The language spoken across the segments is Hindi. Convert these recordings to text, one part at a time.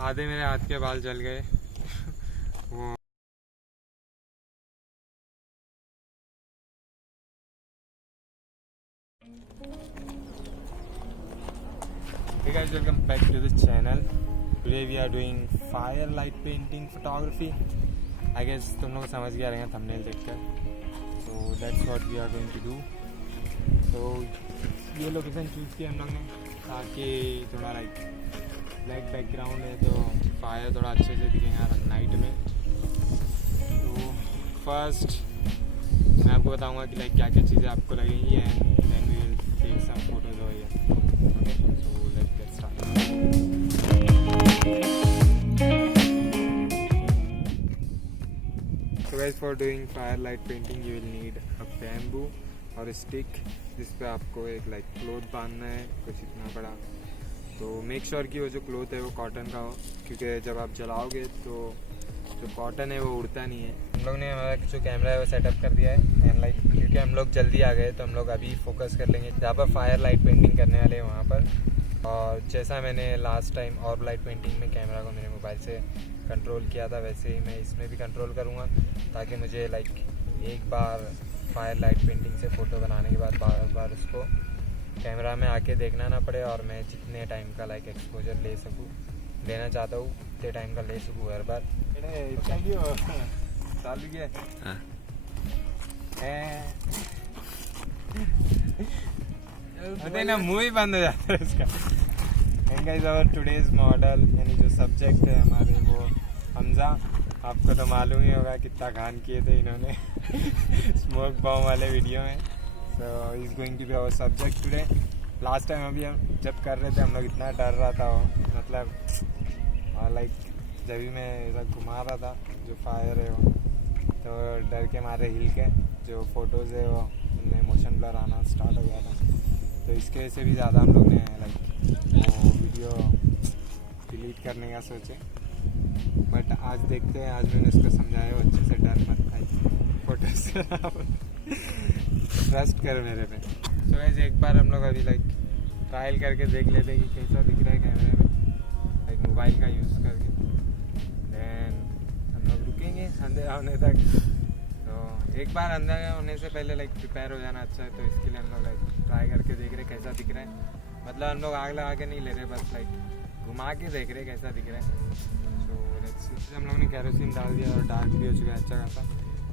आधे मेरे हाथ के बाल जल गए। वो Hey guys, welcome back to the channel. Today we are doing firelight painting photography. I guess तुम लोग समझ गया रहेंगे थंबनेल देखकर. So that's what we are going to do. तो ये लोकेशन चूज़ किया हम लोग ने ताकि थोड़ा लाइक ब्लैक बैकग्राउंड है तो फायर थोड़ा अच्छे से दिखेगा नाइट में. तो फर्स्ट मैं आपको बताऊंगा कि लाइक क्या क्या चीज़ें आपको लगेंगी and then we will take some photos over here. Okay, so let's get started. So guys, for doing firelight painting you will need a bamboo और stick जिस पे आपको एक लाइक क्लोथ बांधना है कुछ इतना बड़ा. तो मेक श्योर कि वो जो क्लोथ है वो कॉटन का हो, क्योंकि जब आप जलाओगे तो जो कॉटन है वो उड़ता नहीं है. हम लोग ने हमारा जो कैमरा है वो सेटअप कर दिया है एंड लाइक क्योंकि हम लोग जल्दी आ गए तो हम लोग अभी फोकस कर लेंगे जहाँ पर फायर लाइट पेंटिंग करने वाले हैं वहाँ पर. और जैसा मैंने लास्ट टाइम ऑर्ब लाइट पेंटिंग में कैमरा को मेरे मोबाइल से कंट्रोल किया था वैसे ही मैं इसमें भी कंट्रोल करूँगा ताकि मुझे लाइक एक बार फायर लाइट पेंटिंग से फ़ोटो बनाने के बाद बार बार उसको कैमरा में आके देखना ना पड़े और मैं जितने टाइम का लाइक एक्सपोजर लेना चाहता हूँ उतने टाइम का ले सकूँ हर बार. चालू किया ना मुँह ही बंद हो जाता है इसका. And guys our today's model यानी जो सब्जेक्ट है हमारे वो हमजा. आपको तो मालूम ही होगा कितना घान किए थे इन्होंने स्मोक बॉम्ब वाले वीडियो में. So is going to be our subject today. Last time अभी हम जब कर रहे थे हम लोग इतना डर रहा था वो मतलब लाइक जब भी मैं ऐसा घुमा रहा था जो फायर है वो तो डर के मारे हिल के जो फोटोज़ है वो उनमें मोशन ब्लर आना स्टार्ट हो गया था. तो इसके वजह से भी ज़्यादा हम लोग ने लाइक वो वीडियो डिलीट करने का सोचे. बट आज देखते हैं, आज मैंने उसको समझाया वो अच्छे से डर मत भाई फोटो से ट्रस्ट कर मेरे पे. सो गाइस एक बार हम लोग अभी लाइक ट्रायल करके देख लेते हैं कि कैसा दिख रहा है कैमरे में लाइक मोबाइल का यूज़ करके. देन हम लोग रुकेंगे अंधेरा होने तक. तो एक बार अंधेरा होने से पहले लाइक प्रिपेयर हो जाना अच्छा है. तो इसके लिए हम लोग लाइक ट्राई करके देख रहे कैसा दिख रहा है. मतलब हम लोग आग लगा के नहीं ले रहे, बस लाइक घुमा के देख रहे कैसा दिख रहा है. सो हम लोग ने कैरोसिन डाल दिया और डार्क भी हो चुका है अच्छा खासा.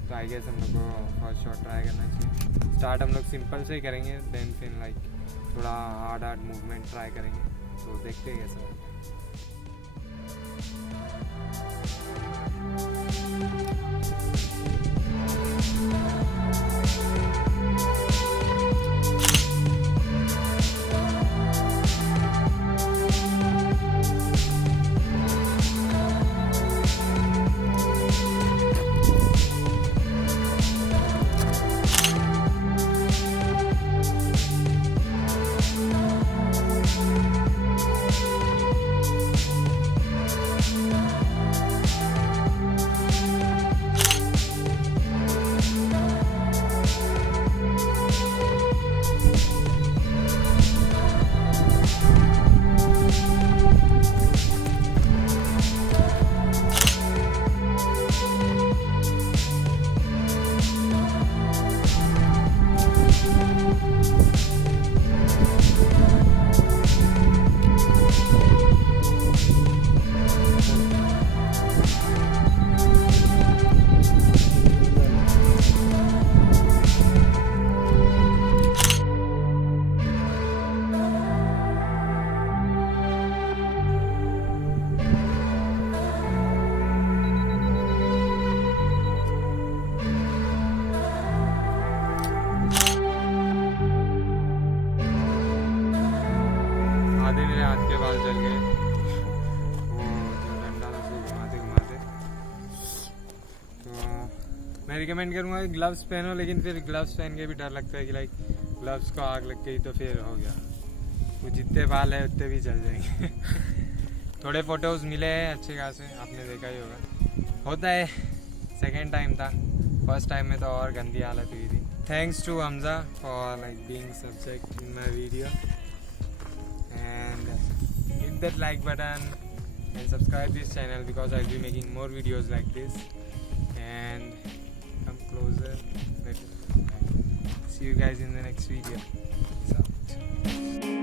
तो आई गेस हम लोग को फर्स्ट शॉट ट्राई करना चाहिए. स्टार्ट हम लोग सिंपल से ही करेंगे देन फिर लाइक थोड़ा हार्ड मूवमेंट ट्राई करेंगे. तो देखते हैं कैसा है. मेरे हाथ के बाल जल गए. वो जो डंडा था उसको घुमाते घुमाते. तो मैं रिकमेंड करूँगा कि ग्लव्स पहनो, लेकिन फिर ग्लव्स पहन के भी डर लगता है कि लाइक ग्लव्स को आग लग गई तो फिर हो गया. वो जितने बाल है उतने भी जल जाएंगे. थोड़े फोटोज़ मिले हैं अच्छे खासे, आपने देखा ही होगा. होता है, सेकेंड टाइम था, फर्स्ट टाइम में तो और गंदी हालत हुई थी. Thanks to Hamza for like being subject in my video. And hit that like button, and subscribe this channel because I'll be making more videos like this. And come closer. See you guys in the next video. Peace out.